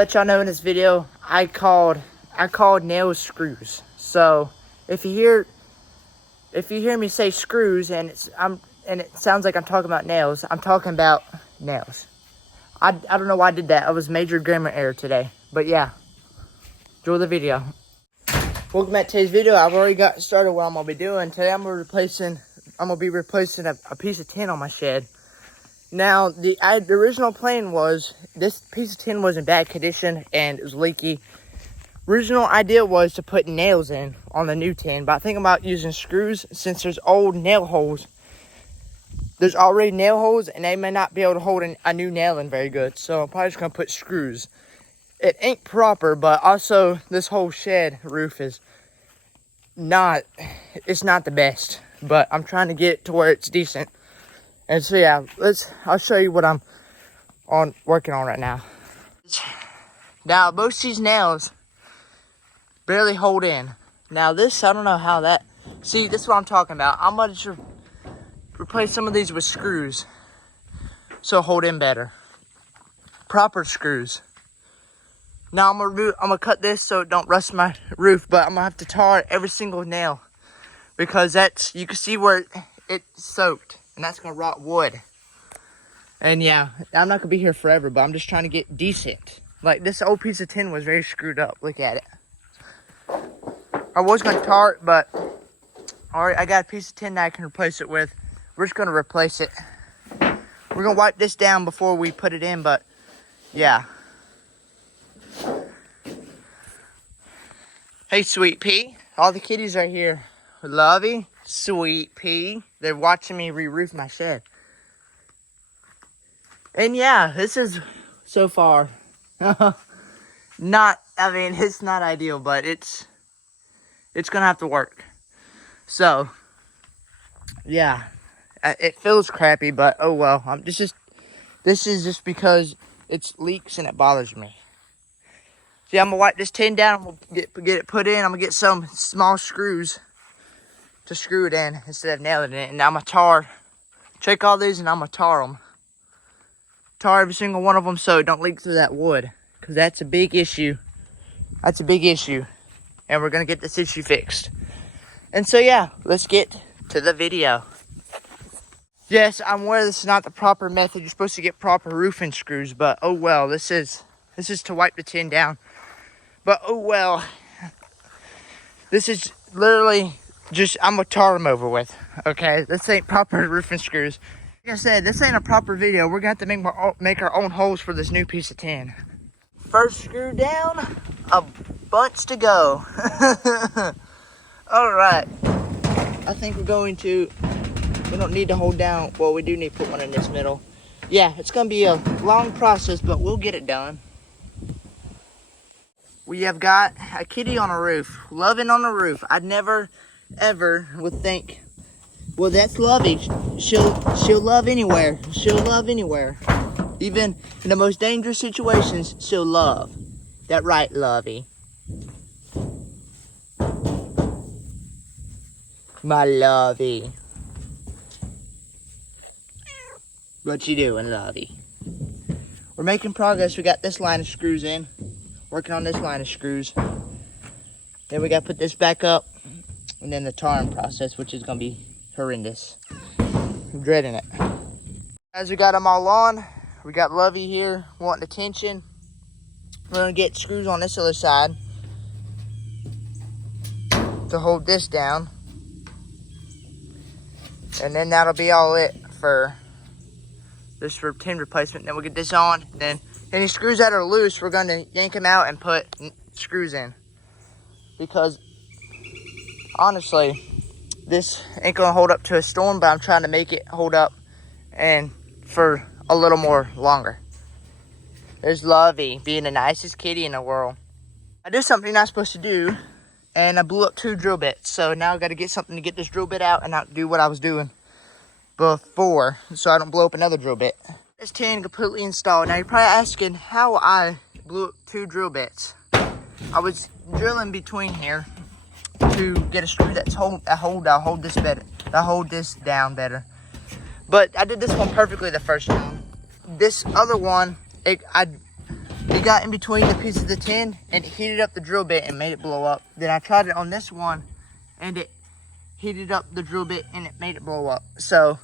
let y'all know in this video, I called nails screws. So if you hear me say screws and it sounds like I'm talking about nails, I'm talking about nails. I don't know why I did that. I was major grammar error today. But yeah, enjoy the video. Welcome back to today's video. I've already got started what I'm gonna be doing. Today I'm gonna be replacing a piece of tin on my shed. Now the original plan was this piece of tin was in bad condition and it was leaky. Original idea was to put nails in on the new tin, but I think about using screws since there's old nail holes. There's already nail holes and they may not be able to hold a new nail in very good. So I'm probably just gonna put screws. It ain't proper, but also this whole shed roof is not the best, but I'm trying to get it to where it's decent. And so yeah, I'll show you what I'm working on right now. Now most of these nails barely hold in. Now this, I don't know how that, see, this is what I'm talking about. I'm gonna just replace some of these with screws so hold in better. Proper screws. Now I'm gonna cut this so it don't rust my roof, but I'm gonna have to tar every single nail because you can see where it's soaked and that's gonna rot wood. And yeah, I'm not gonna be here forever, but I'm just trying to get decent. Like this old piece of tin was very screwed up. Look at it. I was gonna tar it, but alright, I got a piece of tin that I can replace it with. We're just gonna replace it. We're gonna wipe this down before we put it in, but yeah. Hey, Sweet Pea. All the kitties are here. Lovey, Sweet Pea. They're watching me re-roof my shed. And yeah, this is so far it's not ideal, but it's gonna have to work. So, yeah, it feels crappy, but oh well. This is just because it's leaks and it bothers me. See, I'm gonna wipe this tin down. I'm gonna get it put in. I'm gonna get some small screws to screw it in instead of nailing it. And I'm gonna check all these, and I'm gonna tar them. Tar every single one of them so it don't leak through that wood, because that's a big issue. That's a big issue, and we're gonna get this issue fixed. And so yeah, let's get to the video. Yes, I'm aware this is not the proper method. You're supposed to get proper roofing screws, but oh well. This is to wipe the tin down. But oh well, this is literally just, I'm gonna tar them over with, okay? This ain't proper roofing screws. Like I said, this ain't a proper video. We're gonna have to make our own holes for this new piece of tin. First screw down, a bunch to go. All right, I think we don't need to hold down, well, we do need to put one in this middle. Yeah, it's gonna be a long process, but we'll get it done. We have got a kitty on a roof, loving on the roof. I'd never, ever would think, well, that's Lovey. She'll love anywhere. She'll love anywhere. Even in the most dangerous situations, she'll love. That right, Lovey? My Lovey. What you doing, Lovey? We're making progress. We got this line of screws in. Working on this line of screws. Then we got to put this back up. And then the tarring process, which is going to be horrendous. I'm dreading it. As we got them all on, we got Lovey here wanting attention. We're going to get screws on this other side to hold this down. And then that'll be all it for this for tin replacement. Then we'll get this on. Then any screws that are loose, we're going to yank them out and put screws in. Because, honestly, this ain't going to hold up to a storm, but I'm trying to make it hold up and for a little more longer. There's Lovey, being the nicest kitty in the world. I did something you're not supposed to do, and I blew up 2 drill bits. So now I've got to get something to get this drill bit out and not do what I was doing before, so I don't blow up another drill bit. This tin completely installed. Now you're probably asking how I blew up 2 drill bits. I was drilling between here to get a screw that hold this down better. But I did this one perfectly the first time. This other one, it got in between the pieces of the tin and it heated up the drill bit and made it blow up. Then I tried it on this one and it heated up the drill bit and it made it blow up. So,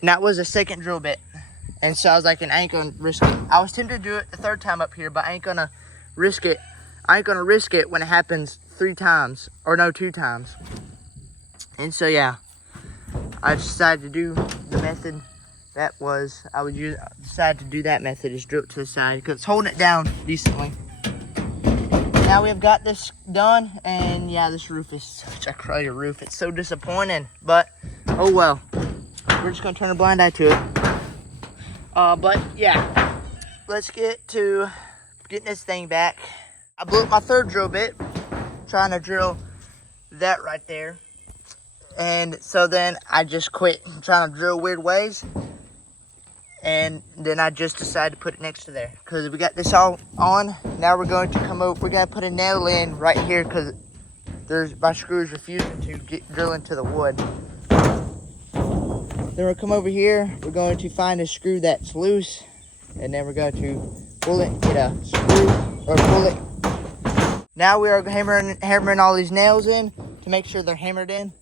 and that was a second drill bit. And so I was like, I ain't gonna risk it. I was tempted to do it the third time up here, but I ain't gonna risk it. I ain't gonna risk it when it happens 3 times, or no, 2 times. And so yeah, I decided to do the method that was, decided to do that method, is drill it to the side, because it's holding it down decently. Now we've got this done, and yeah, this roof is such a cruddy roof. It's so disappointing, but oh well. We're just gonna turn a blind eye to it. But yeah, let's get to getting this thing back. I blew up my third drill bit, trying to drill that right there. And so then I just quit trying to drill weird ways. And then I just decided to put it next to there. Because we got this all on. Now we're going to come over. We got to put a nail in right here because my screw is refusing to drill into the wood. Then we'll come over here. We're going to find a screw that's loose. And then we're going to pull it, get a screw, or pull it. Now we are hammering all these nails in to make sure they're hammered in.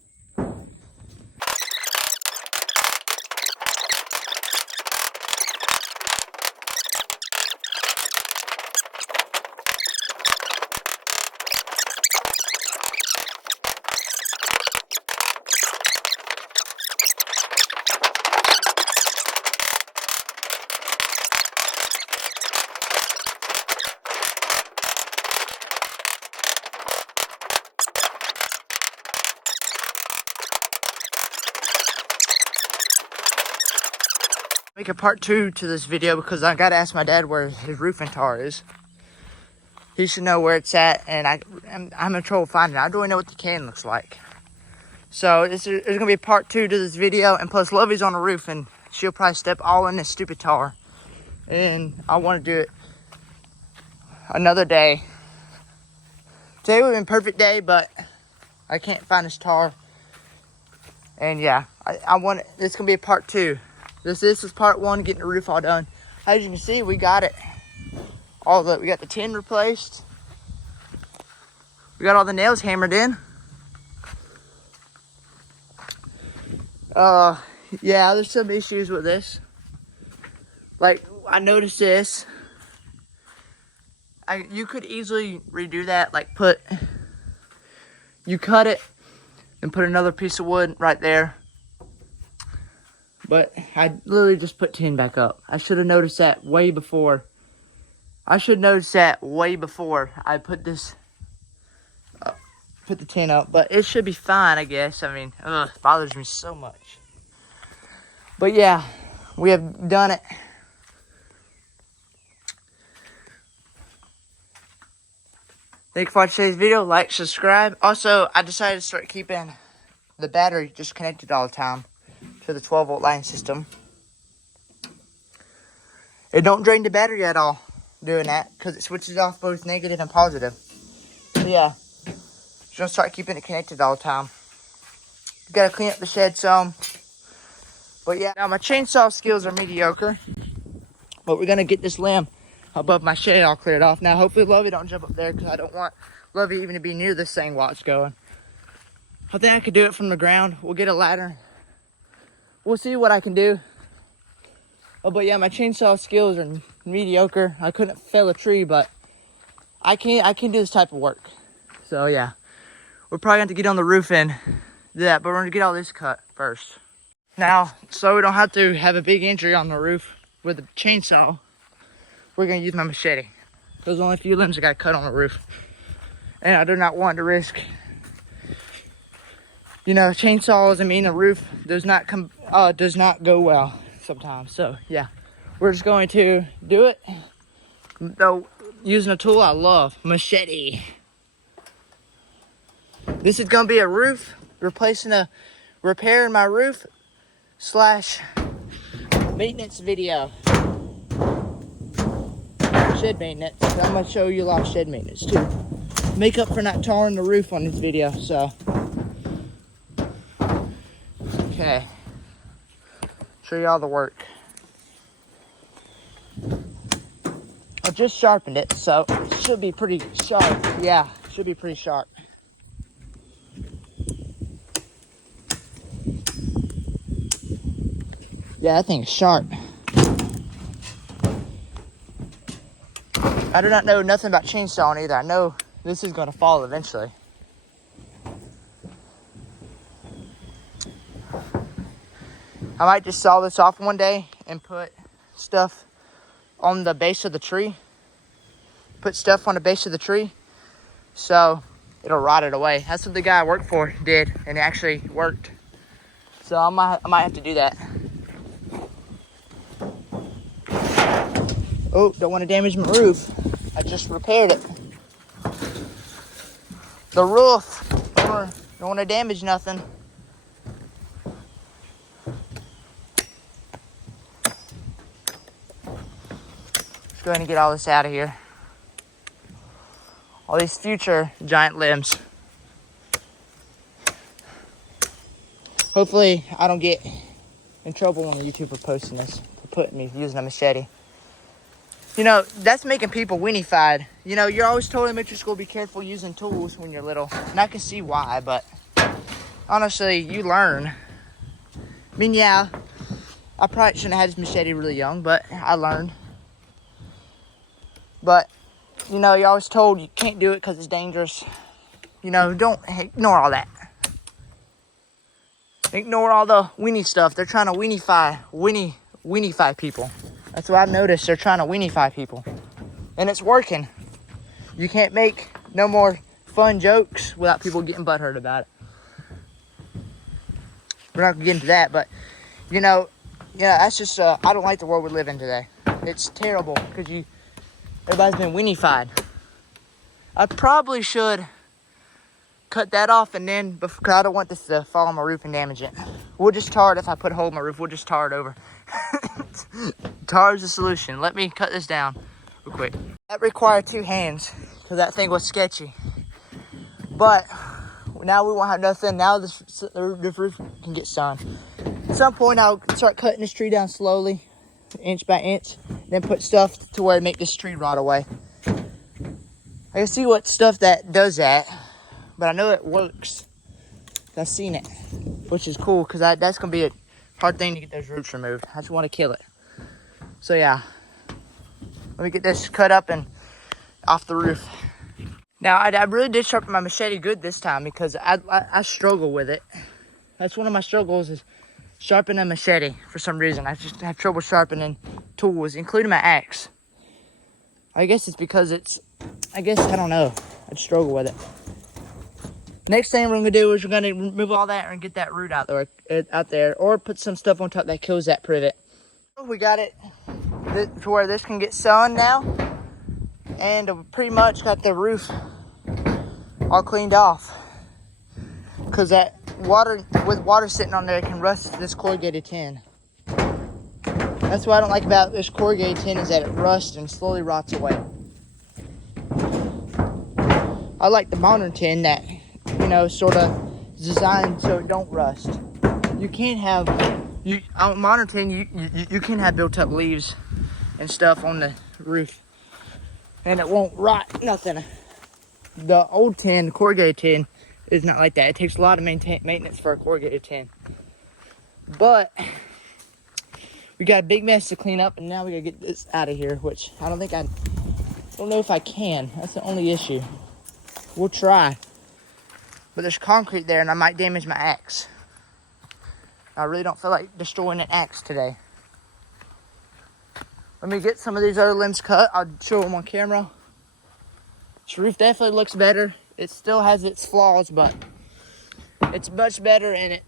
Make a part 2 to this video because I gotta ask my dad where his roofing tar is. He should know where it's at, and I'm in trouble finding it. I don't even know what the can looks like. So there's gonna be a part 2 to this video, and plus Lovey's on the roof and she'll probably step all in this stupid tar. And I wanna do it another day. Today would have been a perfect day, but I can't find this tar. And yeah, it's gonna be a part 2. This is part 1, getting the roof all done. As you can see, we got it. We got the tin replaced. We got all the nails hammered in. Yeah, there's some issues with this. Like, I noticed this. You could easily redo that, like you cut it and put another piece of wood right there. But I literally just put tin back up. I should have noticed that way before. I put the tin up. But it should be fine, I guess. I mean, it bothers me so much. But yeah, we have done it. Thank you for watching today's video. Like, subscribe. Also, I decided to start keeping the battery just connected all the time to the 12-volt line system. It don't drain the battery at all doing that because it switches off both negative and positive. So yeah, just gonna start keeping it connected all the time. Gotta clean up the shed some. But yeah, now my chainsaw skills are mediocre. But we're gonna get this limb above my shed all cleared off. Now hopefully Lovey don't jump up there because I don't want Lovey even to be near this thing while it's going. I think I could do it from the ground. We'll get a ladder. We'll see what I can do. Oh, but yeah, my chainsaw skills are mediocre. I couldn't fell a tree, but I can do this type of work. So yeah, we're probably going to get on the roof and do that, but we're going to get all this cut first. Now, so we don't have to have a big injury on the roof with a chainsaw, we're going to use my machete. There's only a few limbs I got to cut on the roof. And I do not want to risk, chainsaws. I mean, the roof does not go well sometimes. So yeah, we're just going to do it. Though using a tool I love, machete. This is gonna be a roof repairing my roof / maintenance video. Shed maintenance. I'm gonna show you a lot of shed maintenance too. Make up for not tarring the roof on this video. So okay, show you all the work. just sharpened it, so it should be pretty sharp. Yeah, should be pretty sharp. Yeah, that thing's sharp. I do not know nothing about chainsawing either. I know this is gonna fall eventually. I might just saw this off one day and put stuff on the base of the tree. Put stuff on the base of the tree so it'll rot it away. That's what the guy I worked for did, and it actually worked. So I might have to do that. Oh, don't want to damage my roof. I just repaired it. The roof. Don't want to damage nothing. Let's go ahead and get all this out of here. All these future giant limbs. Hopefully I don't get in trouble on YouTube for posting this, for putting me using a machete. You know, that's making people weenie-fied. You know, you're always told in elementary school, be careful using tools when you're little. And I can see why, but honestly, you learn. I mean, yeah, I probably shouldn't have had this machete really young, but I learned. But, you know, you're always told you can't do it because it's dangerous. You know, don't ignore all that. Ignore all the weenie stuff. They're trying to weenie-fy people. That's what I've noticed. They're trying to weenie-fy people. And it's working. You can't make no more fun jokes without people getting butthurt about it. We're not going to get into that, but, you know, yeah, that's just, I don't like the world we live in today. It's terrible because everybody's been weenie-fied. I probably should cut that off and then, because I don't want this to fall on my roof and damage it. We'll just tar it. If I put a hole in my roof, we'll just tar it over. Tar is the solution. Let me cut this down real quick. That required 2 hands because that thing was sketchy. But now we won't have nothing. Now the roof can get sun. At some point, I'll start cutting this tree down slowly, inch by inch, then put stuff to where it make this tree rot away. I can see what stuff that does that, but I know it works. I've seen it, which is cool because that's gonna be a hard thing to get those roots removed. I just want to kill it. So yeah, let me get this cut up and off the roof. Now I really did sharpen my machete good this time because I struggle with it. That's one of my struggles is sharpening a machete for some reason. I just have trouble sharpening tools, including my axe. I guess it's because I don't know. I just struggle with it. Next thing we're gonna do is we're gonna remove all that and get that root out there, or put some stuff on top that kills that privet. We got it to where this can get sun now, and pretty much got the roof all cleaned off. Cause that with water sitting on there, it can rust this corrugated tin. That's what I don't like about this corrugated tin is that it rusts and slowly rots away. I like the modern tin that, you know, sort of designed so it don't rust. You can't have, on modern tin, you can have built up leaves and stuff on the roof and it won't rot, nothing. The old tin, corrugated tin, is not like that. It takes a lot of maintenance for a corrugated tin. But we got a big mess to clean up, and now we gotta get this out of here, which I don't know if I can. That's the only issue. We'll try. But there's concrete there, and I might damage my axe. I really don't feel like destroying an axe today. Let me get some of these other limbs cut. I'll show them on camera. This roof definitely looks better. It still has its flaws, but it's much better, and it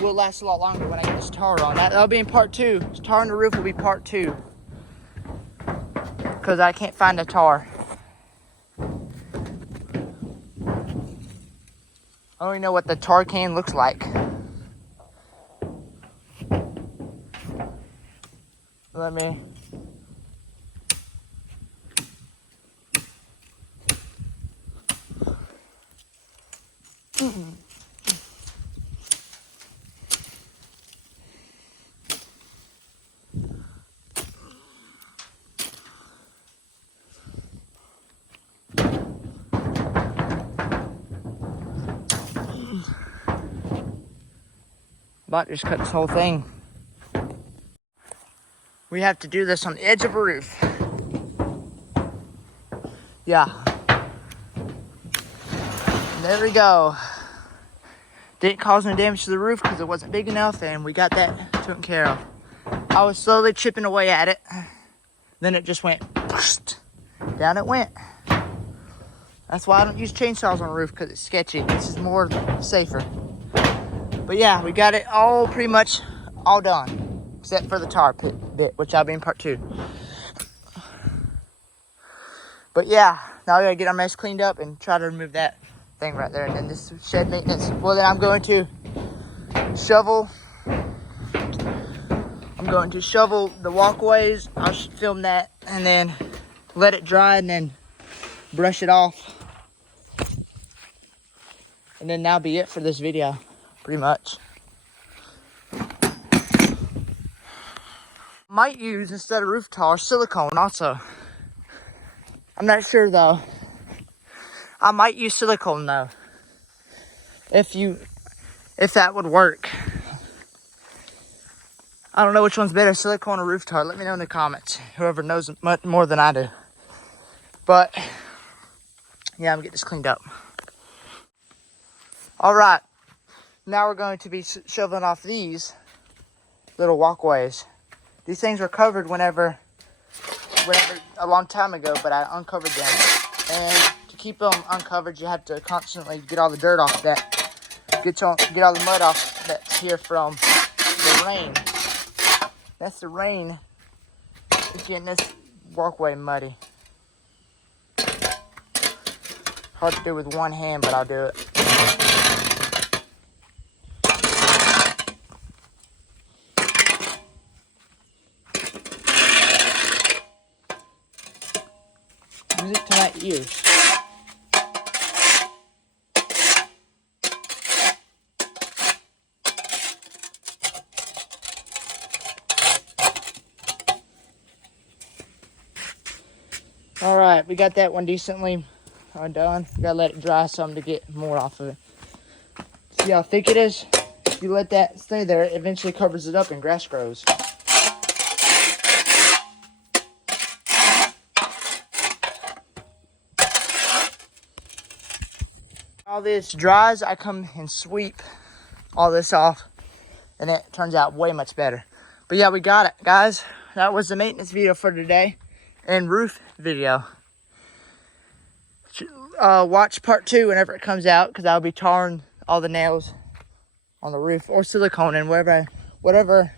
will last a lot longer when I get this tar on. That'll be in part 2. Tar on the roof will be part 2. Because I can't find the tar. I don't even know what the tar can looks like. Let me... About to just cut this whole thing. We have to do this on the edge of a roof. Yeah. There we go. Didn't cause any damage to the roof because it wasn't big enough, and we got that taken care of. I was slowly chipping away at it. Then it just went, down it went. That's why I don't use chainsaws on a roof, because it's sketchy. This is more safer. But yeah, we got it all pretty much all done, except for the tar pit bit, which I'll be in part 2. But yeah, now we gotta get our mess cleaned up and try to remove that thing right there. And then this shed maintenance. Well, then I'm going to shovel. I'm going to shovel the walkways. I'll film that and then let it dry and then brush it off. And then that'll be it for this video, pretty much. Might use, instead of roof tar, silicone also. I'm not sure though. I might use silicone though. If that would work. I don't know which one's better, silicone or roof tar. Let me know in the comments. Whoever knows much more than I do. But yeah, I'm gonna get this cleaned up. All right, now we're going to be shoveling off these little walkways. These things were covered whenever a long time ago, but I uncovered them. And to keep them uncovered, you have to constantly get all the dirt off that, get all the mud off that's here from the rain. That's the rain. It's getting this walkway muddy. Hard to do with one hand, but I'll do it. Music to my ears. All right, we got that one decently undone. We gotta let it dry some to get more off of it. See how thick it is? If you let that stay there, it eventually covers it up and grass grows. All this dries, I come and sweep all this off, and it turns out way much better. But yeah, we got it, guys. That was the maintenance video for today, and roof video. Watch part 2 whenever it comes out, because I'll be tarring all the nails on the roof, or silicone, and whatever.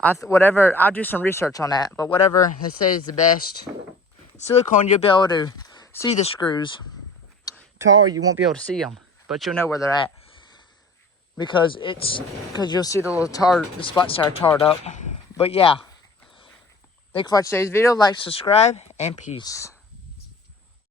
I'll do some research on that, but whatever they say is the best. Silicone, you'll be able to see the screws. Tar, you won't be able to see them, but you'll know where they're at, because you'll see the little the spots that are tarred up. But yeah, thanks for watching today's video. Like, subscribe, and peace.